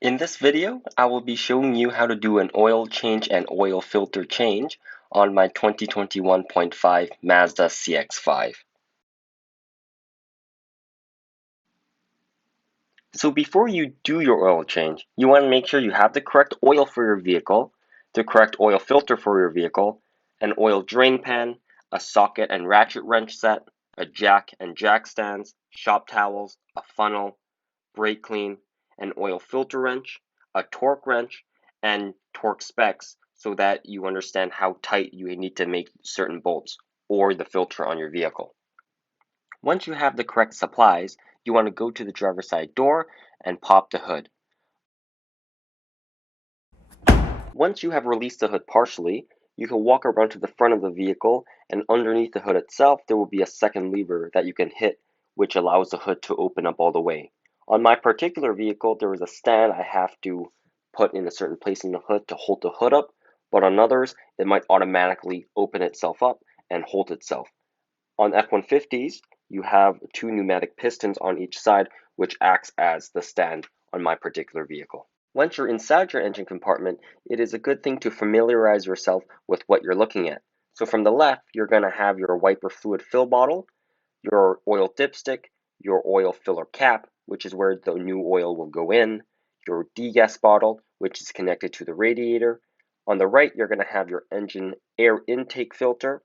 In this video, I will be showing you how to do an oil change and oil filter change on my 2021.5 Mazda CX5. So before you do your oil change, you want to make sure you have the correct oil for your vehicle, the correct oil filter for your vehicle, an oil drain pan, a socket and ratchet wrench set, a jack and jack stands, shop towels, a funnel, brake clean, an oil filter wrench, a torque wrench, and torque specs so that you understand how tight you need to make certain bolts or the filter on your vehicle. Once you have the correct supplies, you want to go to the driver's side door and pop the hood. Once you have released the hood partially, you can walk around to the front of the vehicle, and underneath the hood itself there will be a second lever that you can hit, which allows the hood to open up all the way. On my particular vehicle, there is a stand I have to put in a certain place in the hood to hold the hood up, but on others it might automatically open itself up and hold itself. On F-150s, you have two pneumatic pistons on each side, which acts as the stand on my particular vehicle. Once you're inside your engine compartment, it is a good thing to familiarize yourself with what you're looking at. So from the left, you're going to have your wiper fluid fill bottle, your oil dipstick, your oil filler cap, which is where the new oil will go in, your degas bottle, which is connected to the radiator. On the right, you're going to have your engine air intake filter,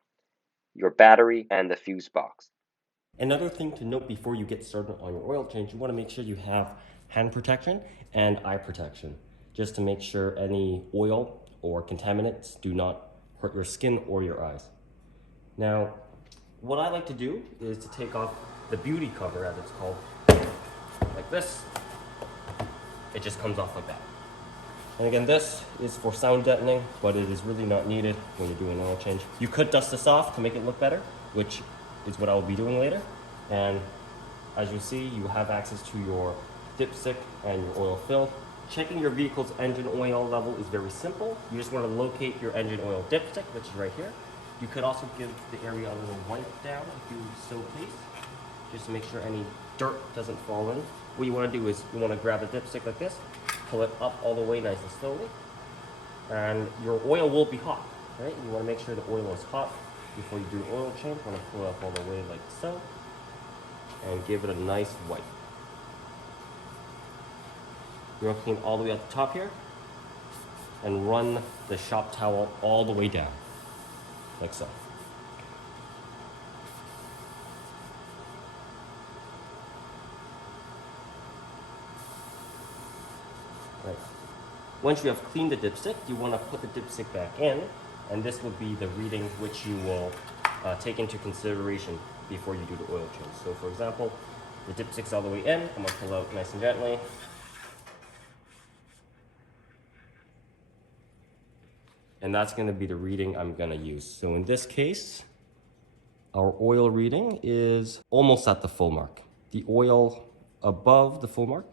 your battery, and the fuse box. Another thing to note before you get started on your oil change, you want to make sure you have hand protection and eye protection, just to make sure any oil or contaminants do not hurt your skin or your eyes. Now, what I like to do is to take off the beauty cover, as it's called, like this. It just comes off like that. And again, this is for sound deadening, but it is really not needed when you're doing an oil change. You could dust this off to make it look better, which is what I will be doing later. And as you see, you have access to your dipstick and your oil fill. Checking your vehicle's engine oil level is very simple. You just want to locate your engine oil dipstick, which is right here. You could also give the area a little wipe down if you so please, just to make sure any dirt doesn't fall in. What you want to do is you want to grab the dipstick like this, pull it up all the way nice and slowly, and your oil will be hot, right? You want to make sure the oil is hot before you do the oil change. You want to pull it up all the way like so, and give it a nice wipe. You want to clean all the way at the top here, and run the shop towel all the way down, like so. Right. Once you have cleaned the dipstick, you want to put the dipstick back in, and this will be the reading which you will take into consideration before you do the oil change. So for example, the dipstick's all the way in. I'm going to pull out nice and gently. And that's going to be the reading I'm going to use. So in this case, our oil reading is almost at the full mark. The oil above the full mark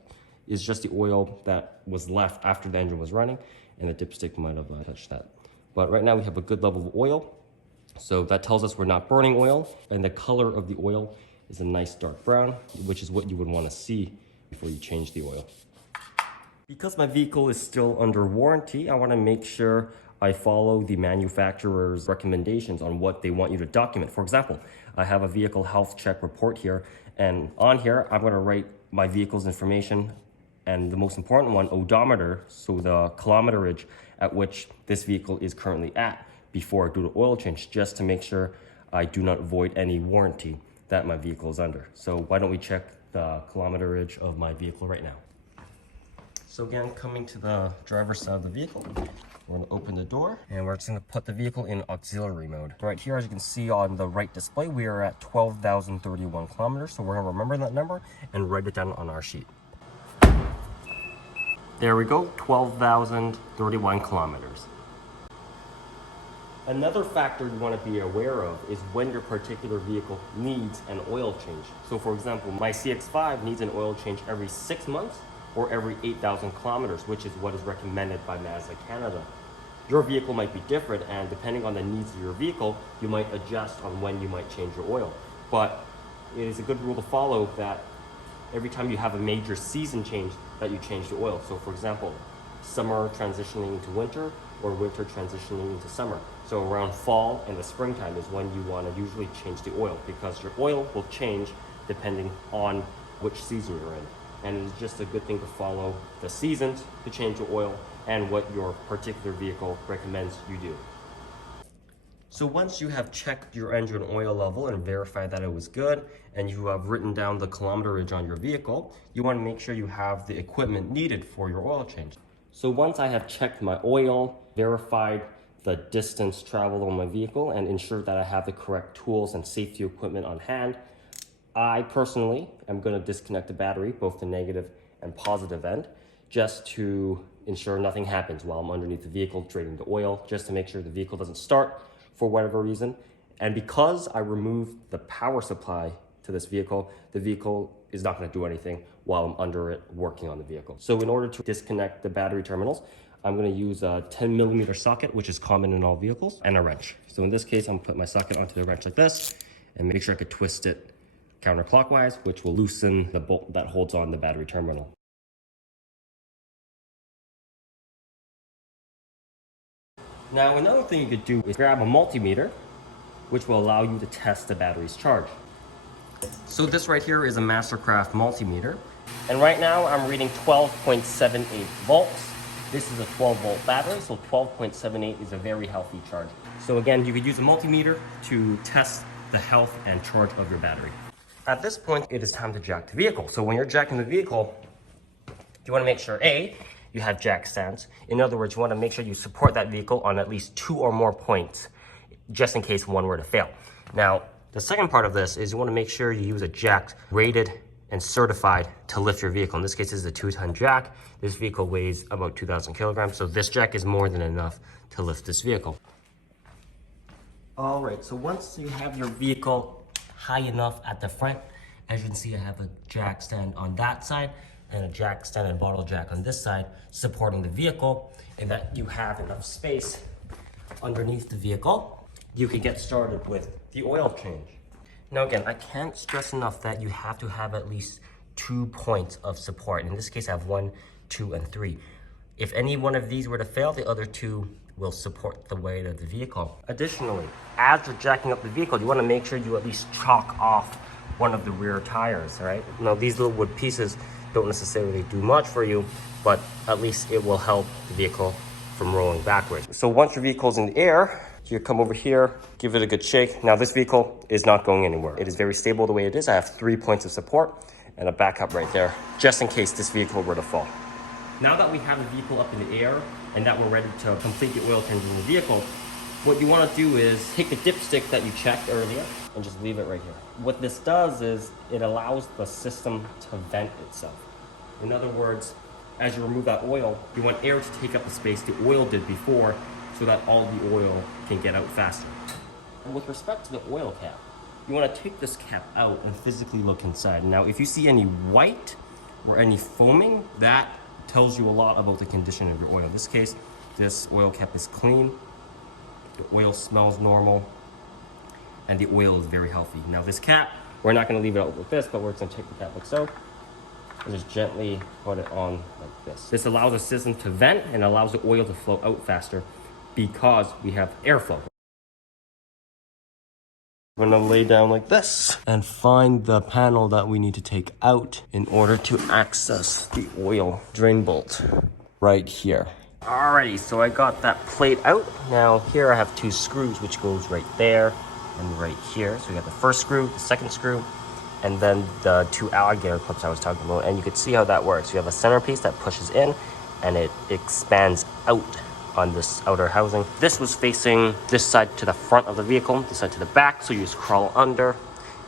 is just the oil that was left after the engine was running, and the dipstick might have touched that. But right now we have a good level of oil, so that tells us we're not burning oil, and the color of the oil is a nice dark brown, which is what you would want to see before you change the oil. Because my vehicle is still under warranty, I want to make sure I follow the manufacturer's recommendations on what they want you to document. For example, I have a vehicle health check report here, and on here I'm going to write my vehicle's information, and the most important one, odometer, so the kilometerage at which this vehicle is currently at before I do the oil change, just to make sure I do not void any warranty that my vehicle is under. So why don't we check the kilometerage of my vehicle right now. So again, coming to the driver's side of the vehicle, we're going to open the door, and we're just going to put the vehicle in auxiliary mode. Right here, as you can see on the right display, we are at 12,031 kilometers. So we're going to remember that number and write it down on our sheet. There we go, 12,031 kilometers. Another factor you want to be aware of is when your particular vehicle needs an oil change. So for example, my CX5 needs an oil change every 6 months or every 8,000 kilometers, which is what is recommended by Mazda Canada. Your vehicle might be different, and depending on the needs of your vehicle, you might adjust on when you might change your oil. But it is a good rule to follow that every time you have a major season change that you change the oil. So for example, summer transitioning into winter or winter transitioning into summer. So around fall and the springtime is when you want to usually change the oil, because your oil will change depending on which season you're in. And it's just a good thing to follow the seasons to change your oil and what your particular vehicle recommends you do. So once you have checked your engine oil level and verified that it was good, and you have written down the kilometerage on your vehicle, you want to make sure you have the equipment needed for your oil change. So once I have checked my oil, verified the distance traveled on my vehicle, and ensured that I have the correct tools and safety equipment on hand, I personally am going to disconnect the battery, both the negative and positive end, just to ensure nothing happens while I'm underneath the vehicle draining the oil, just to make sure the vehicle doesn't start for whatever reason. And because I removed the power supply to this vehicle, the vehicle is not going to do anything while I'm under it working on the vehicle. So in order to disconnect the battery terminals, I'm going to use a 10mm socket, which is common in all vehicles, and a wrench. So in this case, I'm going to put my socket onto the wrench like this and make sure I could twist it counterclockwise, which will loosen the bolt that holds on the battery terminal. Now, another thing you could do is grab a multimeter, which will allow you to test the battery's charge. So this right here is a Mastercraft multimeter. And right now I'm reading 12.78 volts. This is a 12-volt battery, so 12.78 is a very healthy charge. So again, you could use a multimeter to test the health and charge of your battery. At this point, it is time to jack the vehicle. So when you're jacking the vehicle, you want to make sure, A, you have jack stands. In other words, you want to make sure you support that vehicle on at least 2 or more points, just in case one were to fail. Now, the second part of this is you want to make sure you use a jack rated and certified to lift your vehicle. In this case, this is a 2-ton jack. This vehicle weighs about 2,000 kilograms, so this jack is more than enough to lift this vehicle. All right, so once you have your vehicle high enough at the front, as you can see, I have a jack stand on that side and a jack stand and bottle jack on this side supporting the vehicle, and that you have enough space underneath the vehicle, you can get started with the oil change. Now again, I can't stress enough that you have to have at least 2 points of support. In this case, I have 1, 2, and 3. If any one of these were to fail, the other 2 will support the weight of the vehicle. Additionally, as you're jacking up the vehicle, you want to make sure you at least chalk off one of the rear tires, right? Now these little wood pieces don't necessarily do much for you, but at least it will help the vehicle from rolling backwards. So once your vehicle's in the air, you come over here, give it a good shake. Now this vehicle is not going anywhere. It is very stable the way it is. I have 3 points of support and a backup right there, just in case this vehicle were to fall. Now that we have the vehicle up in the air and that we're ready to complete the oil change in the vehicle, what you want to do is take the dipstick that you checked earlier and just leave it right here. What this does is it allows the system to vent itself. In other words, as you remove that oil, you want air to take up the space the oil did before, so that all the oil can get out faster. And with respect to the oil cap, you want to take this cap out and physically look inside. Now, if you see any white or any foaming, that tells you a lot about the condition of your oil. In this case, this oil cap is clean, the oil smells normal, and the oil is very healthy. Now this cap, we're not going to leave it out like this, but we're going to take the cap like so, and just gently put it on like this. This allows the system to vent and allows the oil to flow out faster because we have airflow. I'm gonna lay down like this and find the panel that we need to take out in order to access the oil drain bolt right here. Alrighty, so I got that plate out. Now here I have 2 screws, which goes right there and right here. So we got the first screw, the second screw, and then the 2 alligator clips I was talking about. And you can see how that works. You have a centerpiece that pushes in and it expands out on this outer housing. This was facing this side to the front of the vehicle, this side to the back, so you just crawl under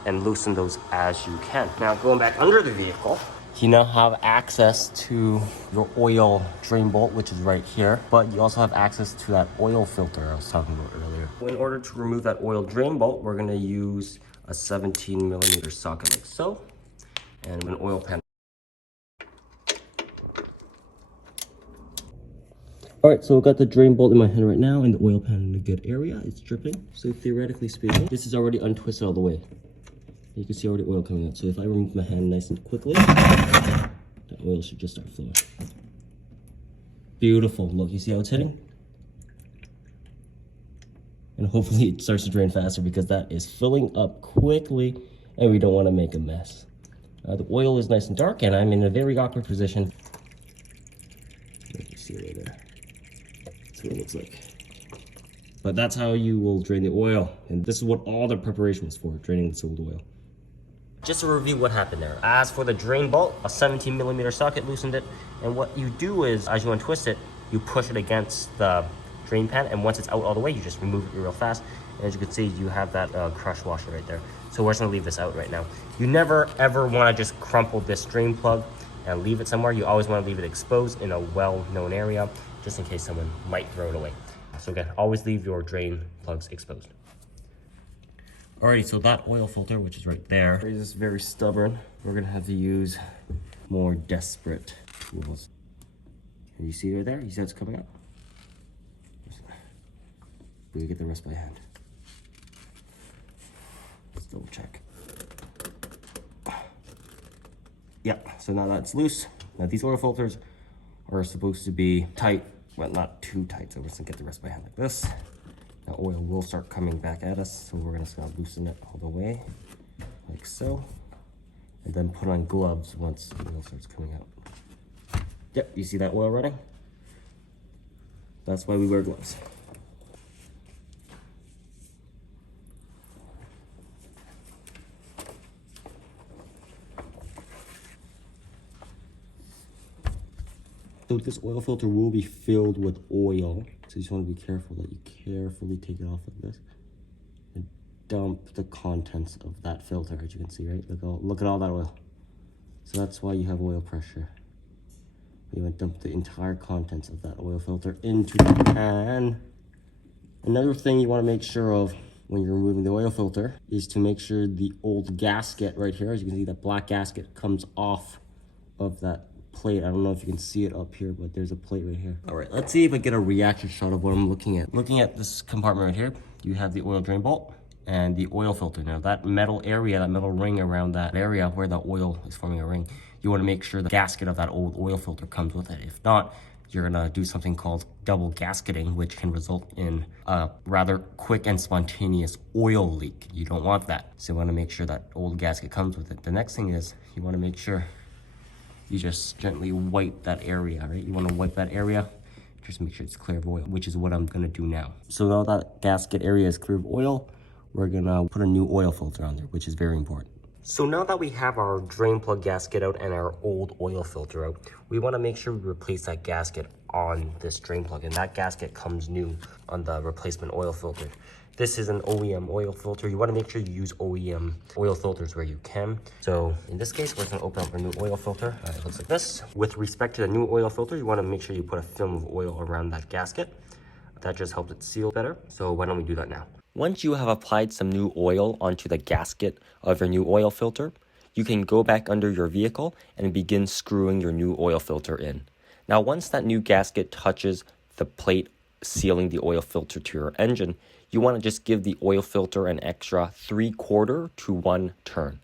and loosen those as you can. Now going back under the vehicle, you now have access to your oil drain bolt, which is right here, but you also have access to that oil filter I was talking about earlier. In order to remove that oil drain bolt, we're gonna use a 17mm socket like so, and an oil pan. All right, so I've got the drain bolt in my hand right now and the oil pan in a good area. It's dripping. So theoretically speaking, this is already untwisted all the way. You can see already oil coming out. So if I remove my hand nice and quickly, that oil should just start flowing. Beautiful. Look, you see how it's hitting? And hopefully it starts to drain faster because that is filling up quickly and we don't want to make a mess. The oil is nice and dark and I'm in a very awkward position. You can see right there. That's what it looks like. But that's how you will drain the oil. And this is what all the preparation was for, draining this old oil. Just to review what happened there. As for the drain bolt, a 17mm socket loosened it. And what you do is, as you untwist it, you push it against the drain pan. And once it's out all the way, you just remove it real fast. And as you can see, you have that crush washer right there. So we're just gonna leave this out right now. You never ever wanna just crumple this drain plug and leave it somewhere. You always wanna leave it exposed in a well-known area, just in case someone might throw it away. So again, always leave your drain plugs exposed. Alrighty, so that oil filter, which is right there, is very stubborn. We're gonna have to use more desperate tools. And you see right there? You see how it's coming up? We get the rest by hand. Let's double check. Yeah, so now that's loose. Now these oil filters are supposed to be tight, but not too tight. So we're just gonna get the rest by hand like this. Now oil will start coming back at us, so we're just gonna loosen it all the way, like so. And then put on gloves once the oil starts coming out. Yep, you see that oil running? That's why we wear gloves. So this oil filter will be filled with oil. So you just want to be careful that you carefully take it off like this and dump the contents of that filter, as you can see, right? Look at all that oil. So that's why you have oil pressure. You want to dump the entire contents of that oil filter into the pan. Another thing you want to make sure of when you're removing the oil filter is to make sure the old gasket right here, as you can see, that black gasket comes off of that plate. I don't know if you can see it up here, but there's a plate right here. All right, let's see if I get a reaction shot of what I'm looking at. Looking at this compartment right here, you have the oil drain bolt and the oil filter. Now that metal area, that metal ring around that area where the oil is forming a ring, you want to make sure the gasket of that old oil filter comes with it. If not, you're gonna do something called double gasketing, which can result in a rather quick and spontaneous oil leak. You don't want that. So you wanna make sure that old gasket comes with it. The next thing is you wanna make sure you just gently wipe that area, right? You wanna wipe that area, just make sure it's clear of oil, which is what I'm gonna do now. So now that gasket area is clear of oil, we're gonna put a new oil filter on there, which is very important. So now that we have our drain plug gasket out and our old oil filter out, we wanna make sure we replace that gasket on this drain plug, and that gasket comes new on the replacement oil filter. This is an OEM oil filter. You wanna make sure you use OEM oil filters where you can. So in this case, we're gonna open up our new oil filter. It looks like this. With respect to the new oil filter, you wanna make sure you put a film of oil around that gasket. That just helps it seal better. So why don't we do that now? Once you have applied some new oil onto the gasket of your new oil filter, you can go back under your vehicle and begin screwing your new oil filter in. Now, once that new gasket touches the plate sealing the oil filter to your engine, you want to just give the oil filter an extra 3/4 to 1 turn.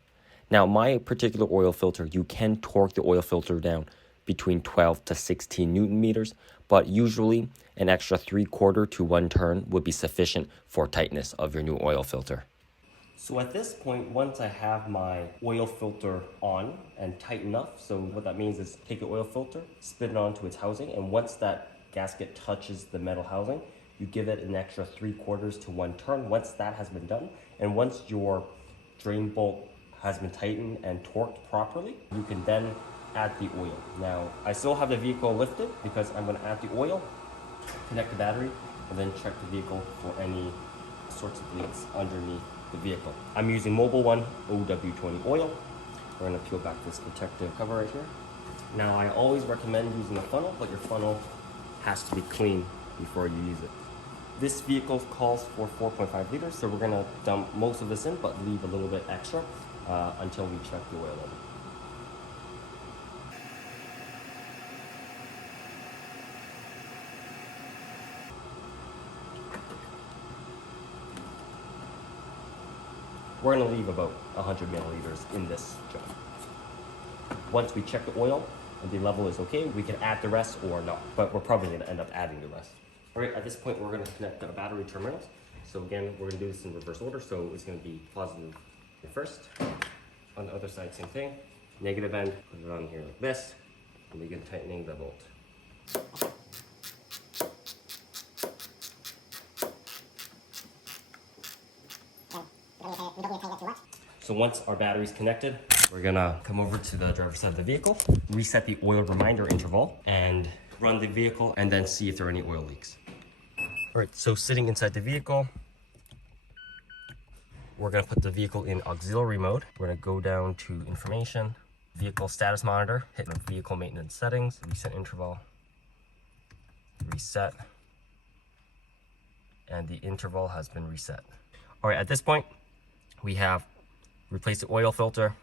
Now, my particular oil filter, you can torque the oil filter down between 12 to 16 Newton meters, but usually an extra 3/4 to 1 turn would be sufficient for tightness of your new oil filter. So at this point, once I have my oil filter on and tight enough, so what that means is take the oil filter, spin it onto its housing, and once that gasket touches the metal housing, you give it an extra 3/4 to 1 turn. Once that has been done, and once your drain bolt has been tightened and torqued properly, you can then add the oil. Now, I still have the vehicle lifted because I'm gonna add the oil, connect the battery, and then check the vehicle for any sorts of leaks underneath the vehicle. I'm using Mobil 1 OW20 oil. We're gonna peel back this protective cover right here. Now, I always recommend using a funnel, but your funnel has to be clean before you use it. This vehicle calls for 4.5 liters, so we're gonna dump most of this in, but leave a little bit extra until we check the oil level. We're gonna leave about 100 milliliters in this jug. Once we check the oil and the level is okay, we can add the rest or not, but we're probably gonna end up adding the rest. All right, at this point, we're gonna connect the battery terminals. So again, we're gonna do this in reverse order. So it's gonna be positive first. On the other side, same thing. Negative end, put it on here like this, and begin tightening the bolt. So once our battery's connected, we're gonna come over to the driver's side of the vehicle, reset the oil reminder interval, and run the vehicle, and then see if there are any oil leaks. All right, so sitting inside the vehicle, we're gonna put the vehicle in auxiliary mode. We're gonna go down to information, vehicle status monitor, hit the vehicle maintenance settings, reset interval, reset, and the interval has been reset. All right, at this point, we have replaced the oil filter,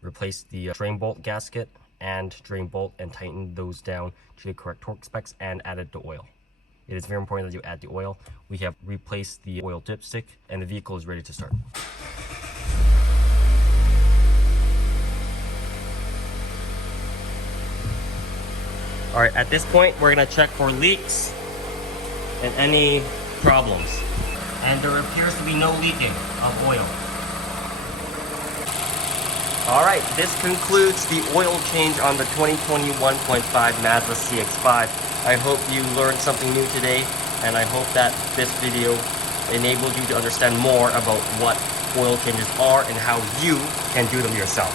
replaced the drain bolt gasket and drain bolt, and tightened those down to the correct torque specs, and added the oil. It is very important that you add the oil. We have replaced the oil dipstick, and the vehicle is ready to start. All right, at this point, we're gonna check for leaks and any problems. And there appears to be no leaking of oil. All right, this concludes the oil change on the 2021.5 Mazda CX5. I hope you learned something new today, and I hope that this video enabled you to understand more about what oil changes are and how you can do them yourself.